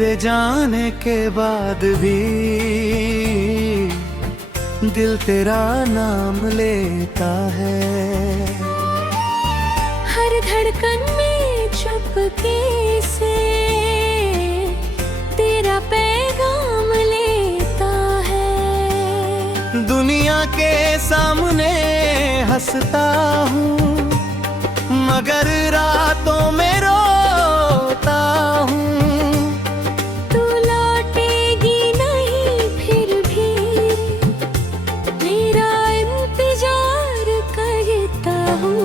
तेरे जाने के बाद भी दिल तेरा नाम लेता है। हर धड़कन में चुपके से तेरा पैगाम लेता है। दुनिया के सामने हंसता हूँ मगर रातों में रोता हूँ। तू लौटेगी नहीं फिर भी मेरा इंतजार करता हूँ।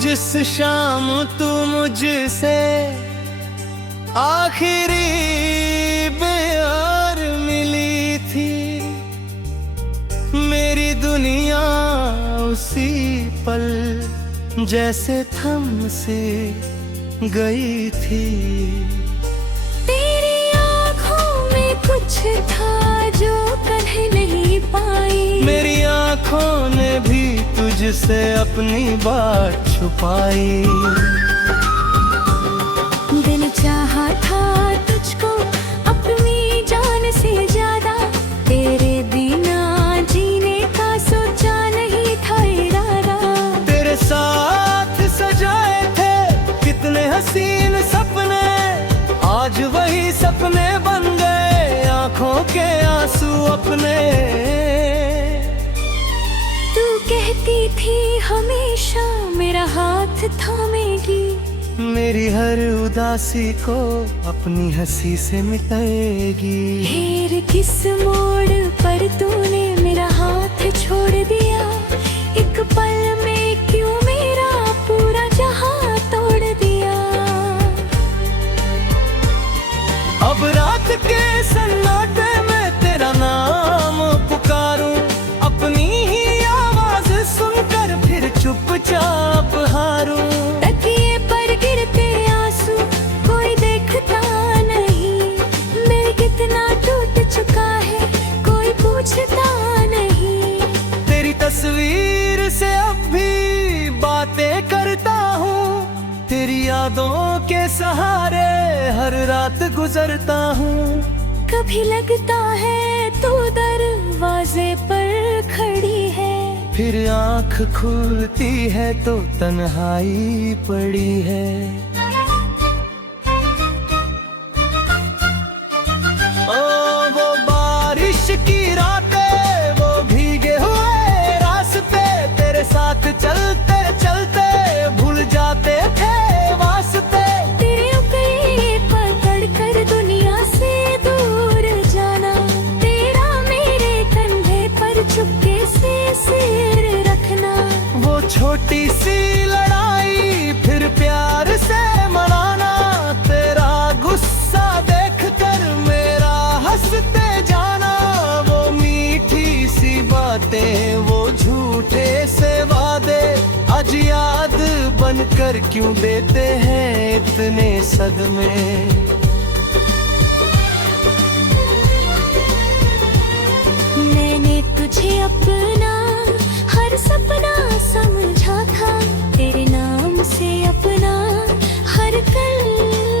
जिस शाम तू मुझसे आखिरी बार मिली थी, मेरी दुनिया उसी पल जैसे थम से गई थी। तेरी आँखों में कुछ था जो कभी नहीं पाई। मेरी आँखों ने भी तुझसे अपनी बात छुपाई। दिल चाहा था तुझको अपनी जान से ज्यादा, तेरे बिना जीने का सोचा नहीं था इरादा। तेरे साथ सजाए थे कितने हसीन सपने, आज वही सपने बन गए आंखों के आंसू अपने। तू कहती थी हमेशा मेरा हाथ थामेगी, मेरी हर उदासी को अपनी हंसी से मिटाएगी। फिर किस मोड़ पर तूने मेरा हाथ छोड़ दिया, एक पल में क्यों मेरा पूरा जहां तोड़ दिया। अब रात के सन्नाटे में तेरा नाम पुकारूं, अपनी ही आवाज सुनकर फिर चुपचाप हारूं। तकिए पर गिरते आंसू कोई देखता नहीं, मैं कितना टूट चुका है कोई पूछता नहीं। तेरी तस्वीर से अब भी बातें करता हूँ, तेरी यादों के सहारे हर रात गुजरता हूँ। कभी लगता है तू दरवाजे पर खड़ी है, फिर आँख खुलती है तो तन्हाई पड़ी है। ओ वो बारिश की रातें, वो भीगे हुए रास्ते, तेरे साथ चलते चलते भूल जाते थे वास्ते। तेरे उंगली पकड़ कर दुनिया से दूर जाना, तेरा मेरे कंधे पर चुपके से सिर रखना। वो छोटी सी लड़ाई फिर प्यार से मनाना, तेरा गुस्सा देखकर मेरा हंसते जाना। वो मीठी सी बातें, वो झूठे से वादे, आज याद बनकर क्यों देते हैं इतने सदमे। मैंने तुझे अपना हर सपना समझा था, तेरे नाम से अपना हर कल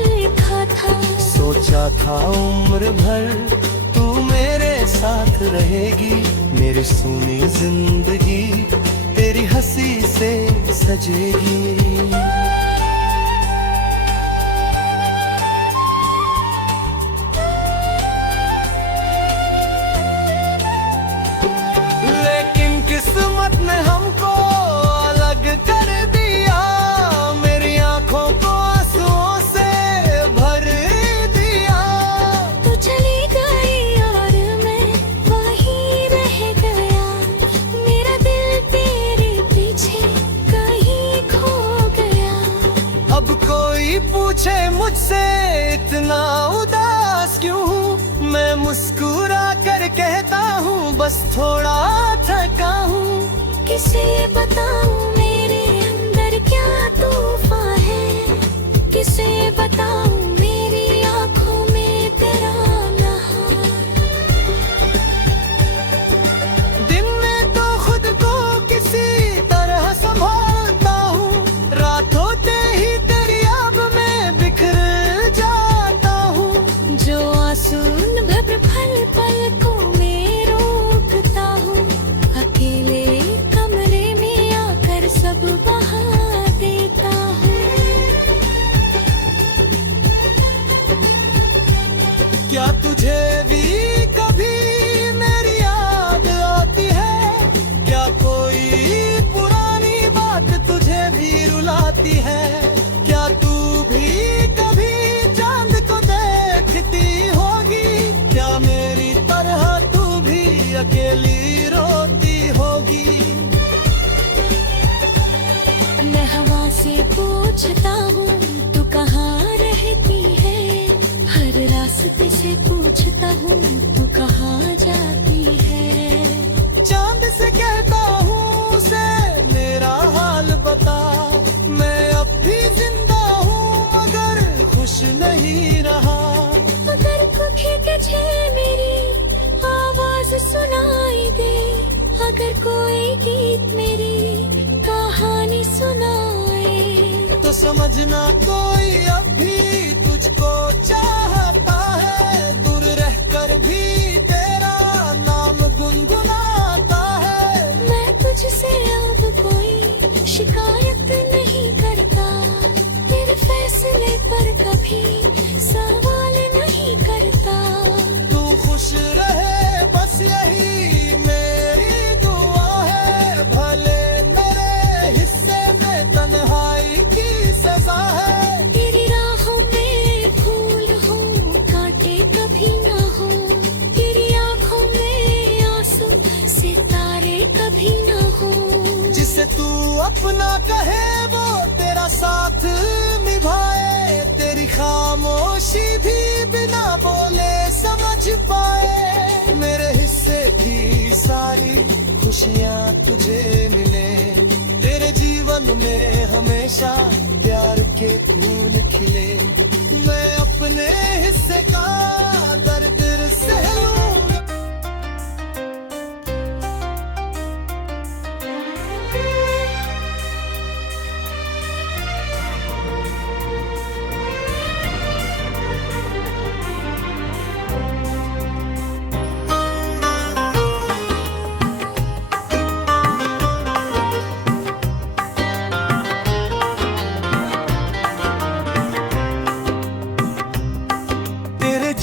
लिखा था। सोचा था उम्र भर तू मेरे साथ रहेगी, मेरी सूनी जिंदगी तेरी हंसी से सजेगी। लेकिन किस्मत ने हमको अलग कर दिया, मेरी आंखों को आंसुओं से भर दिया। तू चली गई और मैं वहीं रह गया, मेरा दिल तेरे पीछे कहीं खो गया। अब कोई पूछे मुझसे इतना उदास क्यों हूँ, मैं मुस्कुरा कर कहता हूँ बस थोड़ा थका हूँ। किसे बताऊं मेरे अंदर क्या तूफान है, किस तुझसे बताऊं मेरी आंखों में तेरा नहार। दिन में तो खुद को किसी तरह संभालता हूँ, रात होते ही तेरी आब में बिखर जाता हूँ। जो आंसू भ्र पल पलकों में रोकता हूँ, अकेले कमरे में आकर सब बहा देता हूँ। क्या तुझे भी कभी मेरी याद आती है? क्या कोई पुरानी बात तुझे भी रुलाती है? क्या तू भी कभी चांद को देखती होगी? क्या मेरी तरह तू भी अकेली रोती होगी? मैं हवा से पूछता हूँ तू कहाँ रहती है, हर रास्ते से पूछता हूँ तू कहाँ जाती है। चांद से कहता हूँ उसे मेरा हाल बता, मैं अब भी जिंदा हूँ मगर खुश नहीं रहा। अगर कभी तुझे मेरी आवाज सुनाई दे, अगर कोई गीत मेरी कहानी सुनाए, तो समझना कोई अब भी तुझको चाहता है, दूर रहकर भी तेरा नाम गुनगुनाता है। मैं तुझसे अब कोई शिकायत नहीं करता, तेरे फैसले पर कभी सवाल नहीं करता। तू खुश रहे बस यही मेरी दुआ है, भले मेरे हिस्से में तन्हाई की सजा है। तेरी राहों में फूल हो कांटे कभी ना हो, तेरी आंखों में आंसू सितारे कभी ना हो। जिसे तू अपना कहे वो तेरा साथ निभाए, तेरी खामोशी भी बिना बोले समझ पाए। मेरे हिस्से की सारी खुशियाँ तुझे मिले, तेरे जीवन में हमेशा प्यार के फूल खिले। मैं अपने हिस्से का दर्द सह लूं।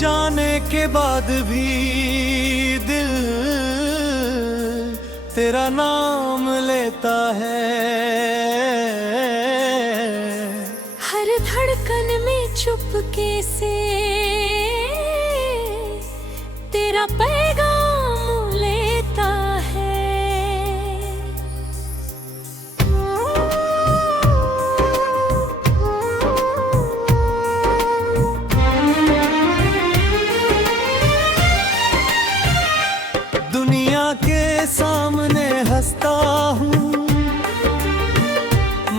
जाने के बाद भी दिल तेरा नाम लेता है। हर धड़कन में चुपके से तेरा पैगाम लेता है। दुनिया के सामने हंसता हूँ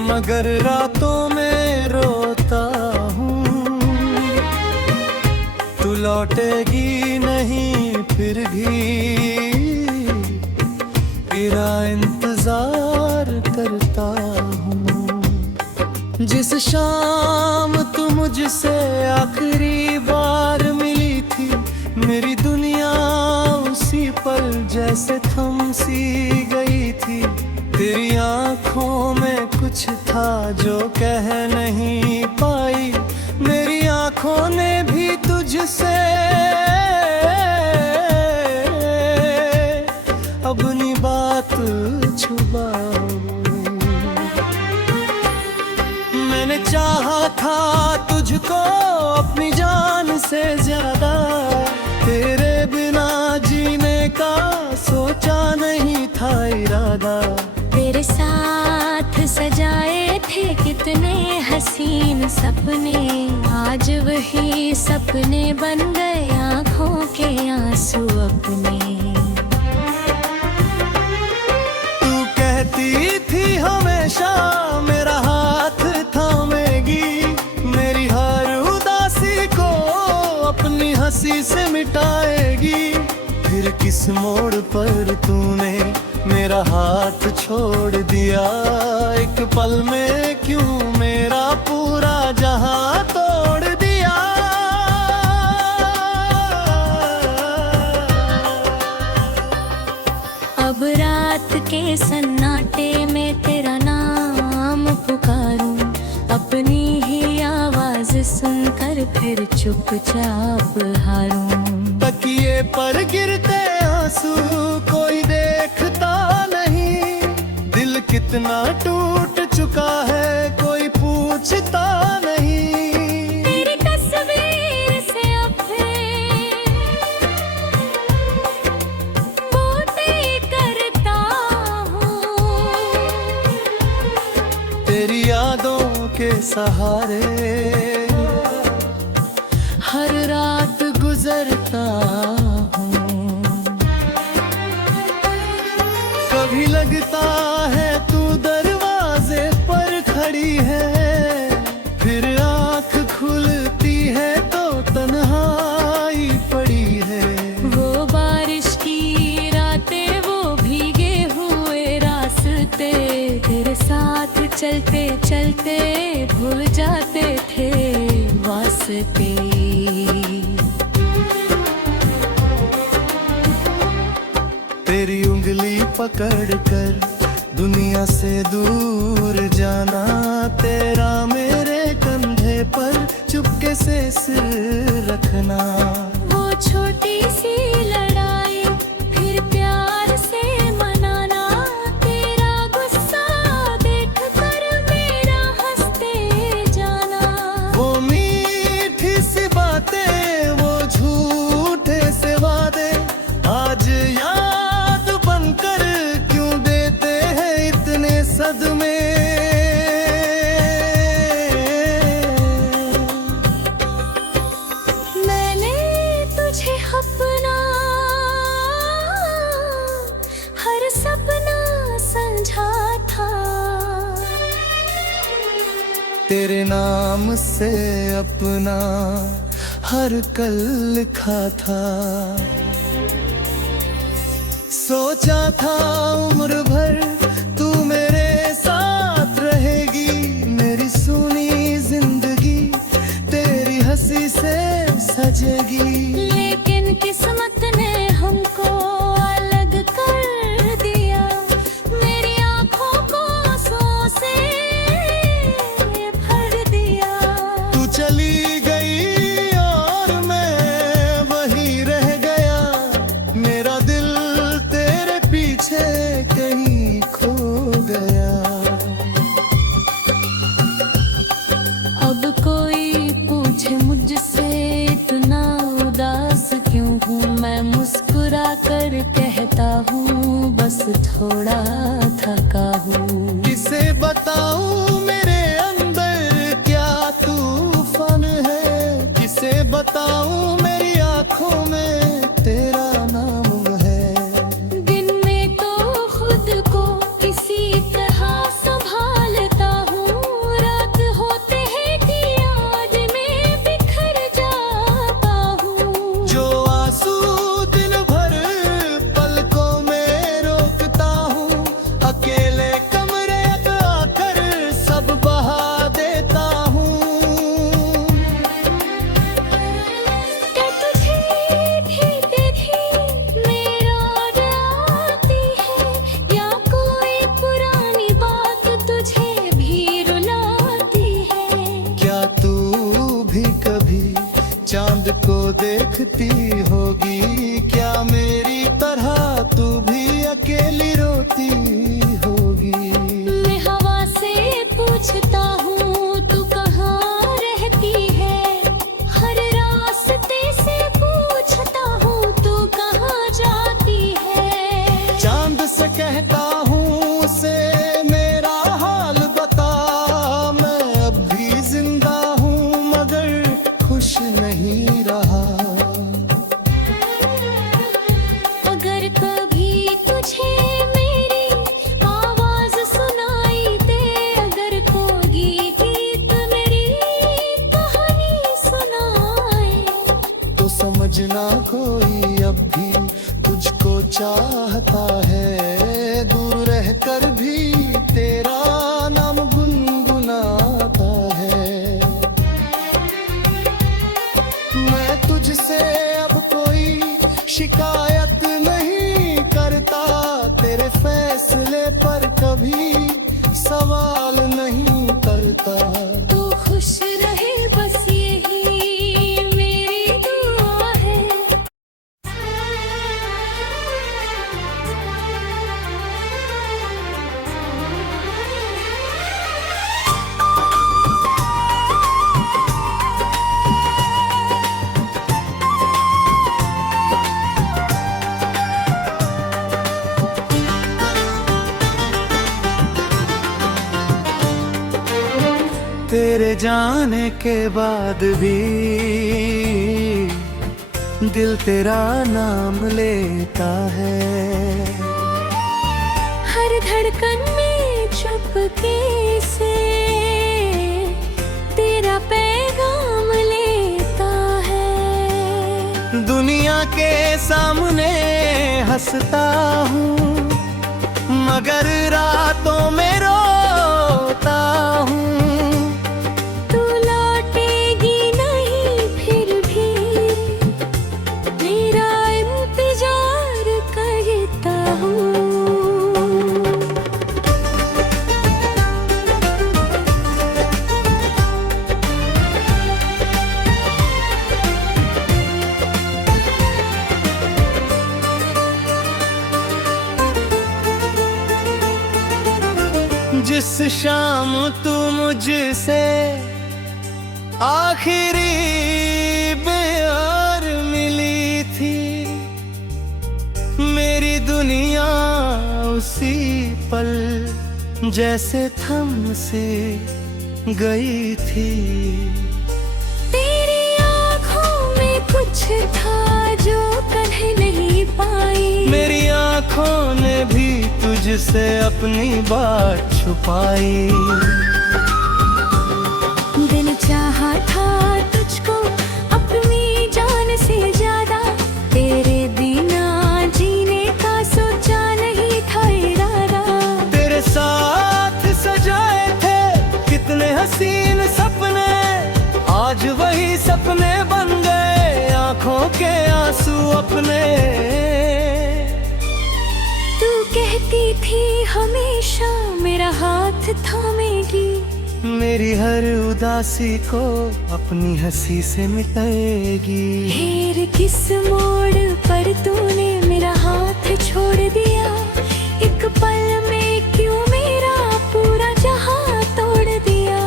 मगर रातों में रोता हूँ। तू लौटेगी नहीं फिर भी तेरा इंतजार करता हूँ। जिस शाम तू मुझसे आखिरी बार मिली थी, मेरी दुनिया उसी पल जैसे थम सी गई थी। तेरी आंखों में कुछ था जो कह नहीं पाई, मेरी आंखों ने भी तुझसे अपनी बात छुपाई। मैंने चाहा था तुझको अपनी जान से ज्यादा, तेरे बिना जीने का सोचा नहीं था इरादा। तेरे साथ सजाए थे कितने हसीन सपने, आज वही सपने बन गए आँखों के आंसू अपने। तू कहती थी हमेशा मेरा हाथ थामेगी, मेरी किस मोड़ पर तूने मेरा हाथ छोड़ दिया, एक पल में क्यों मेरा पूरा जहां तोड़ दिया। अब रात के सन्नाटे में तेरा नाम पुकारूं, अपनी ही आवाज सुनकर फिर चुपचाप हारूं। तकिए पर गिरते आंसू कोई देखता नहीं, दिल कितना टूट चुका है कोई पूछता नहीं। तेरी तस्वीर से अब बातें करता हूँ, तेरी यादों के सहारे हर रात गुजरता हूँ। कभी लगता है तू दरवाजे पर खड़ी है, फिर आँख खुलती है तो तन्हाई पड़ी है। वो बारिश की रातें, वो भीगे हुए रास्ते, तेरे साथ चलते चलते भूल जाते थे वास्ते। तेरी उंगली पकड़ कर दुनिया से दूर जाना, तेरा मेरे कंधे पर चुपके से सिर रखना। वो छोटी सी लड़ाई फिर प्यार से मनाना, तेरा गुस्सा देख कर मेरा हंसते जाना। वो मीठी सी बातें, वो झूठे से वादे, आज याद बनकर क्यों देते हैं इतने सदमे। मैंने तुझे अपना हर सपना समझा था, तेरे नाम से अपना हर कल लिखा था। सोचा था उम्र भर तू मेरे साथ रहेगी, मेरी सुनी जिंदगी तेरी हंसी से सजेगी। लेकिन किस्मत ने हमको अलग कर दिया, मेरी आंखों को आंसुओं से भर दिया। तू चली गई और मैं वहीं रह गया, मेरा दिल तेरे पीछे कहीं खो गया। अब कोई पूछे मुझसे इतना उदास क्यों हूँ, मैं मुस्कुरा कर कहता हूँ बस थोड़ा थका हूँ। किसे बताऊं मेरे अंदर क्या तूफान है, किसे बताऊं मेरी आंखों में तेरा नाम है। दिन में तो खुद को किसी तरह संभालता हूँ, रात होते हैं कि याद में बिखर जाता हूँ। जो आंसू दिन भर पलकों में रोकता हूँ, अकेले कमरे आकर सब बहा देता हूँ। चाहता है, दूर रहकर भी तेरा नाम गुनगुनाता है। मैं तुझसे अब कोई शिकायत नहीं करता, तेरे फैसले पर कभी सवाल नहीं करता। तू खुश रहे बस यही मेरी दुआ है। तेरे जाने के बाद भी दिल तेरा नाम लेता है। हर धड़कन में चुपके से तेरा पैगाम लेता है। दुनिया के सामने हंसता हूँ, मगर रातों में रोता हूँ। जिस शाम तू मुझसे आखिरी बार मिली थी, मेरी दुनिया उसी पल जैसे थम से गई थी। तेरी आँखों में कुछ था जो कभी नहीं पाई, मेरी आँखों ने भी तुझसे अपनी बात छुपाई। दिन चाहा था तुझको अपनी जान से ज्यादा, तेरे बिना जीने का सोचा नहीं था इरादा। तेरे साथ सजाए थे कितने हसीन सपने, आज वही सपने बन गए आंखों के आंसू अपने। कहती थी हमेशा मेरा हाथ थामेगी, मेरी हर उदासी को अपनी हंसी से मिटाएगी। फिर किस मोड़ पर तूने मेरा हाथ छोड़ दिया, एक पल में क्यों मेरा पूरा जहां तोड़ दिया।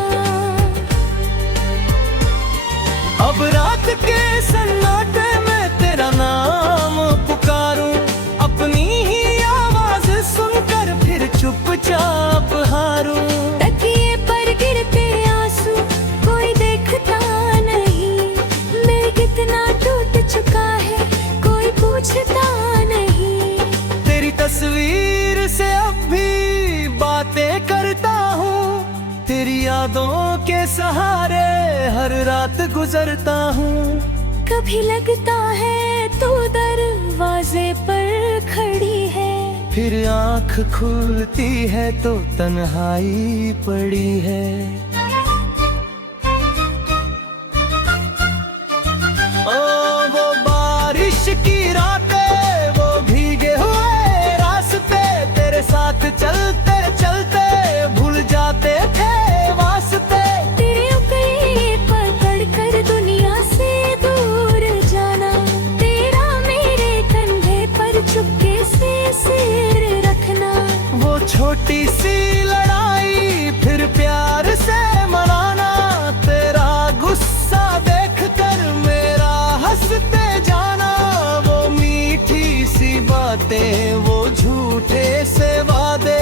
अब रात के सन्नाटे में तेरा नाम पुकारूं, अपनी ही सुनकर फिर चुपचाप हारूं। तकिए पर गिरते आंसू कोई देखता नहीं, मैं कितना टूट चुका है कोई पूछता नहीं। तेरी तस्वीर से अब भी बातें करता हूँ, तेरी यादों के सहारे हर रात गुजरता हूँ। कभी लगता है तू दरवाजे पर खड़ी है, फिर आँख खुलती है तो तन्हाई पड़ी है। ओ वो बारिश की रातें, वो भीगे हुए रास्ते, तेरे साथ चलते चलते भूल जाते थे वास्ते। तेरे उंगली पकड़ कर दुनिया से दूर जाना, तेरा मेरे कंधे पर चुपके से सिर रखना। वो छोटी सी लड़ाई फिर प्यार से मनाना, तेरा गुस्सा देखकर मेरा हंसते जाना। वो मीठी सी बातें, वो झूठे से वादे,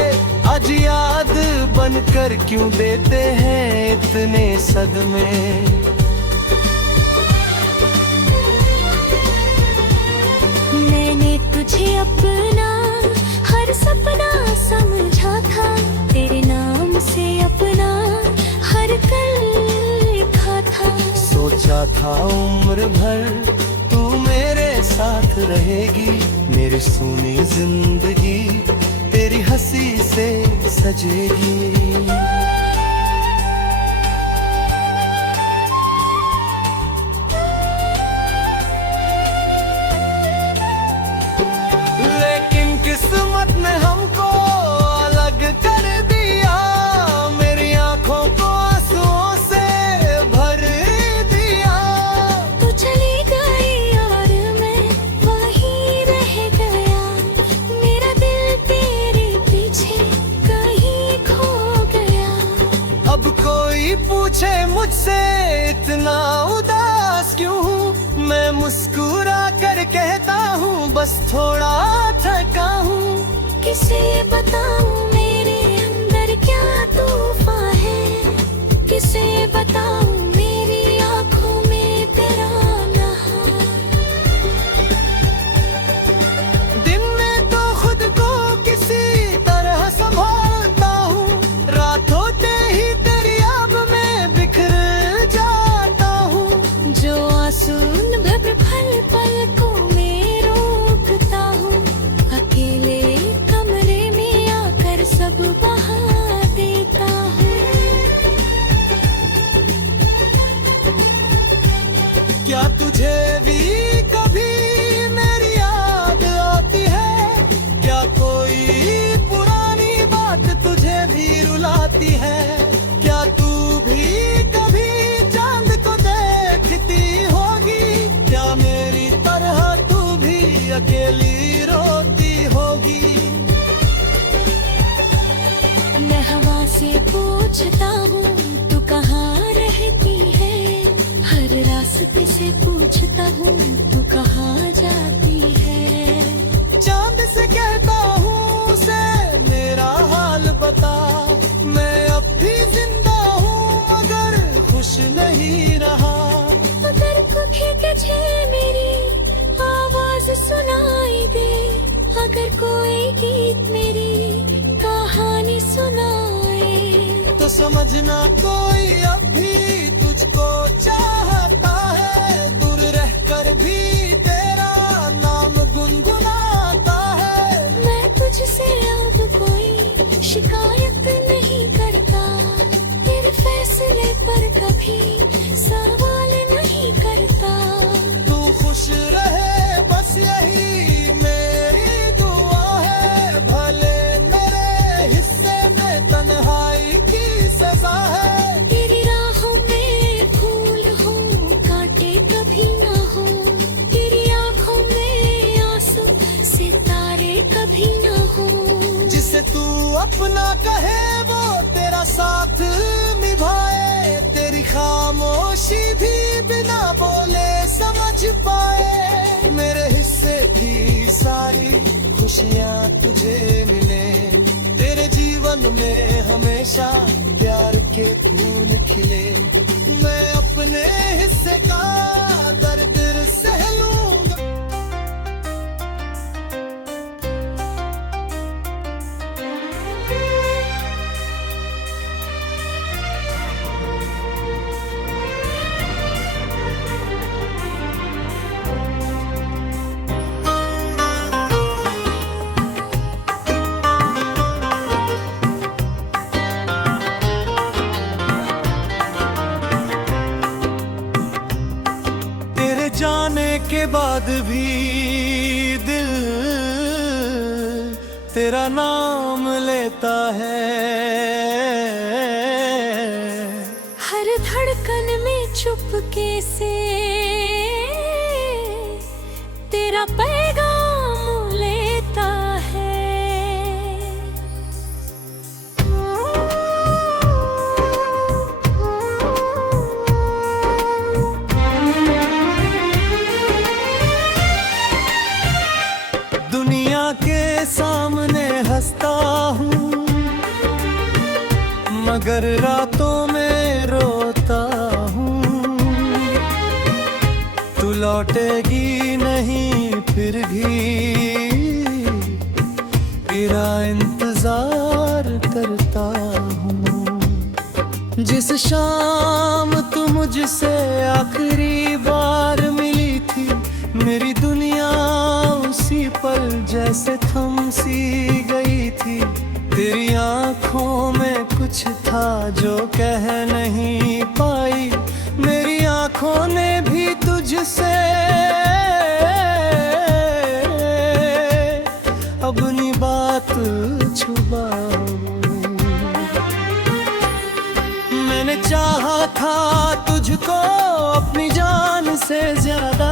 आज याद बनकर क्यों देते हैं इतने सदमे। मैंने तुझे अपना हर सपना समझा था, तेरे नाम से अपना हर कल लिखा था। सोचा था उम्र भर तू मेरे साथ साथ रहेगी। मेरी सूनी जिंदगी तेरी हंसी से सजेगी। लेकिन किस्मत ने हमको अलग कर दिया, मेरी आंखों को आंसुओं से भर दिया। तू चली गई और मैं वहीं रह गया, मेरा दिल तेरे पीछे कहीं खो गया। अब कोई पूछे मुझसे इतना उदास क्यों हूँ, मैं मुस्कुरा कर कहता हूँ बस थोड़ा थका हूँ। किसे बताऊं मेरे अंदर क्या तूफान है, किसे बताऊं मेरी आंखों में तेरा नहा। दिन में तो खुद को किसी तरह संभालता हूँ, रात होते ही तेरी याद में बिखर जाता हूँ। जो आंसू भर पल पल को मैं रोकता हूँ, अकेले कमरे में आकर सब बहा देता हूँ। क्या तुझे भी कभी मेरी याद आती है, क्या कोई पुरानी बात तुझे भी रुलाती है। क्या तू भी कभी चांद को देखती होगी, क्या मेरी तरह तू भी अकेली रोती होगी। मैं हवा से पूछता हूँ तू कहाँ रहती है, हर रास्ते से पूछता हूँ तू कहाँ जाती है। चांद से कहता हूँ उसे मेरा हाल बता, मैं अब भी जिंदा हूँ मगर खुश नहीं रहा। अगर कुछ तुझे मेरी आवाज सुनाई दे, अगर कोई गीत मेरी कहानी सुनाए, तो समझना कोई अब भी तुझको चाहता है, दूर रहकर भी तेरा नाम गुनगुनाता है। मैं तुझसे अब कोई शिकायत नहीं करता, तेरे फैसले पर कभी सवाल नहीं करता। तू खुश रहे बस यही मेरी दुआ है, भले मेरे हिस्से में तन्हाई की सजा है। तेरी राहों में फूल हो कांटे कभी ना हो, तेरी आंखों में आंसू सितारे कभी ना हो। जिसे तू अपना कहे वो तेरा साथ निभाए, तेरी खामोशी भी बिना बोले समझ पाए। मेरे हिस्से की सारी खुशियाँ तुझे मिले, तेरे जीवन में हमेशा प्यार के फूल खिले। मैं अपने हिस्से का दर्द सह लूंगा। जाने के बाद भी दिल तेरा नाम लेता है, हर धड़कन में चुपके से तेरा पैगाम लेता है। दुनिया के सामने हंसता हूँ मगर रातों में रोता हूँ। तू लौटेगी नहीं फिर भी तेरा इंतजार करता हूँ। जिस शाम तू मुझसे आखिरी बार मिली थी, मेरी दुनिया पल जैसे थम सी गई थी। तेरी आंखों में कुछ था जो कह नहीं पाई। मेरी आंखों ने भी तुझसे अपनी बात छुपाई। मैंने चाहा था तुझको अपनी जान से ज्यादा।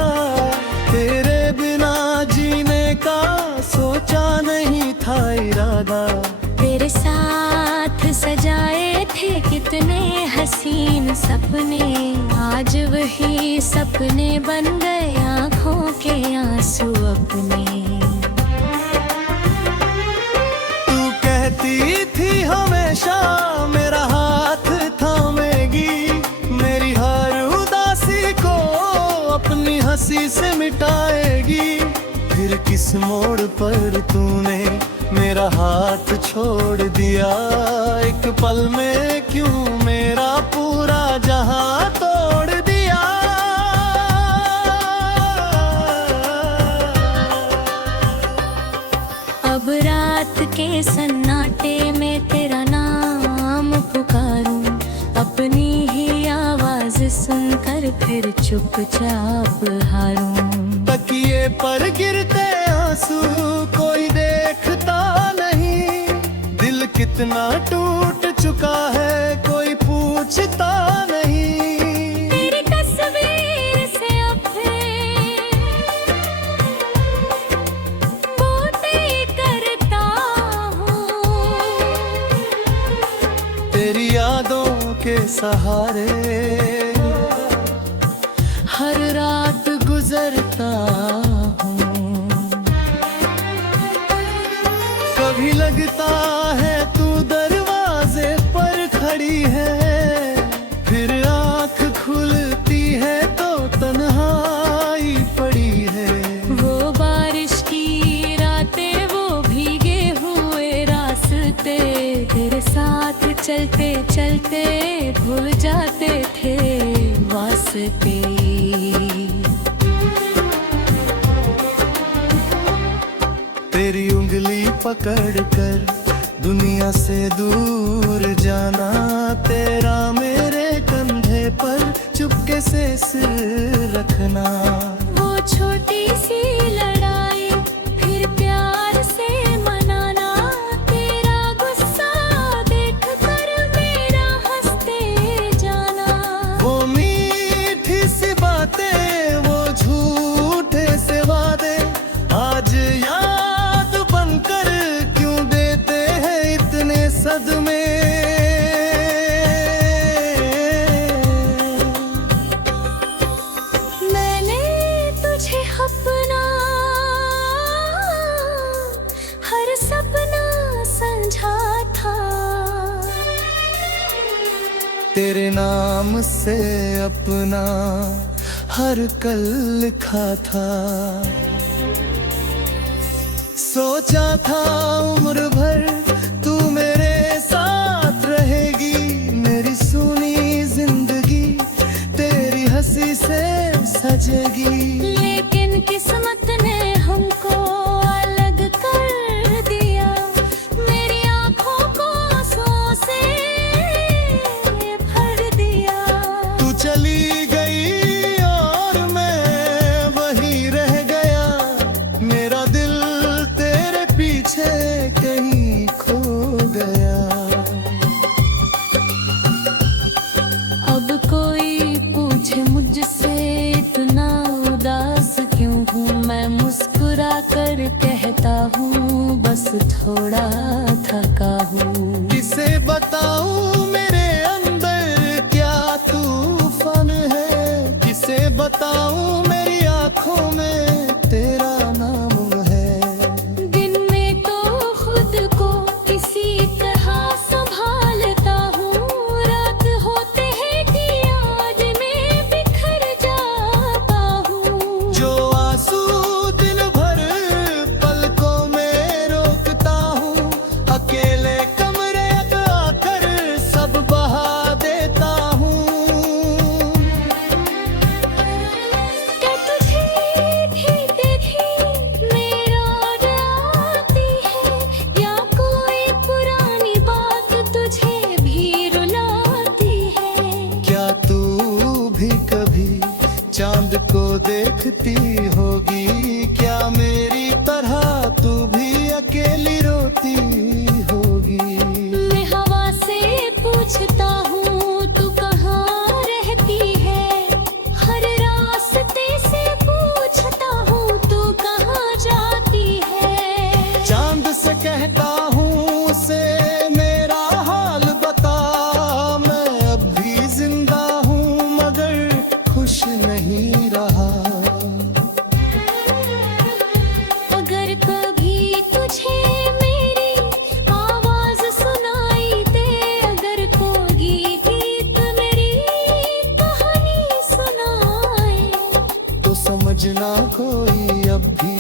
तेरे बिना जीने का सोचा नहीं था इरादा। तेरे साथ सजाए थे कितने हसीन सपने, आज वही सपने बन गए आँखों के आंसू अपने। तू कहती थी हमेशा मेरा हाथ थामेगी, मेरी हर उदासी को अपनी हंसी से मिटाएगी। फिर किस मोड़ पर तूने मेरा हाथ छोड़ दिया। एक पल में क्यों मेरा पूरा जहां तोड़ दिया। अब रात के सन्नाटे में तेरा नाम पुकारूं, अपनी ही आवाज सुनकर फिर चुपचाप हारूं। तकिए पर गिरते आंसू कोई देखता नहीं, दिल कितना टूट चुका है कोई पूछता नहीं। तेरी तस्वीर से अब बातें करता हूँ, तेरी यादों के सहारे हर रात गुजरता हूँ। कभी लगता है तू दरवाजे पर खड़ी है, फिर आँख खुलती है तो तन्हाई पड़ी है। वो बारिश की रातें, वो भीगे हुए रास्ते, तेरे साथ चलते चलते भूल जाते थे वास्ते। तेरी उंगली पकड़ कर दुनिया से दूर जाना, तेरा मेरे कंधे पर चुपके से सिर रखना। वो छोटी सी लड़ाई फिर प्यार से मनाना, तेरा गुस्सा देख कर मेरा हंसते जाना। वो मीठी सी बातें, वो झूठे से वादे, आज याद बनकर क्यों देते हैं इतने सदमे। मैंने तुझे अपना हर सपना समझा था, तेरे नाम से अपना हर कल लिखा था। सोचा था उम्र भर तू मेरे साथ रहेगी, मेरी सुनी जिंदगी तेरी हंसी से सजेगी। लेकिन किस्मत ने हमको अलग कर दिया, मेरी आंखों को आंसुओं से भर दिया। तू चली गई और मैं वहीं रह गया, मेरा दिल तेरे पीछे कहीं खो गया। अब कोई पूछे मुझसे इतना उदास क्यों हूँ, मैं मुस्कुरा कर कहता हूँ बस थोड़ा थका हूँ। किसे बताऊं मेरे अंदर क्या तूफान है, किसे बताऊं मेरी आंखों में तेरा नाम है। दिन में तो खुद को किसी तरह संभालता हूँ, रात होते हैं कि याद में बिखर जाता हूँ। जो आंसू दिन भर पलकों में रोकता हूँ, अकेले कमरे आकर सब बहा देता हूँ। देखती होगी, क्या मेरी तरह तू भी अकेली रोती होगी। मैं हवा से पूछता हूँ तू कहाँ रहती है, हर रास्ते से पूछता हूँ तू कहाँ जाती है। चांद से कहता हूँ उसे मेरा हाल बता, मैं अब भी जिंदा हूँ मगर खुश नहीं रहा। अगर कभी तुझे मेरी आवाज सुनाई दे, अगर कोई गीत मेरी कहानी सुनाए, तो समझना कोई अब भी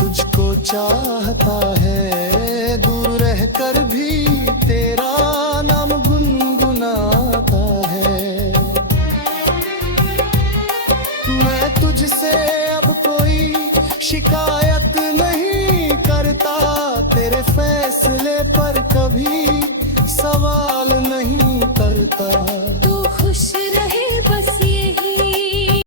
तुझको चाहता है, दूर रहकर भी तेरा नाम गुनगुनाता है। मैं तुझसे अब कोई शिकायत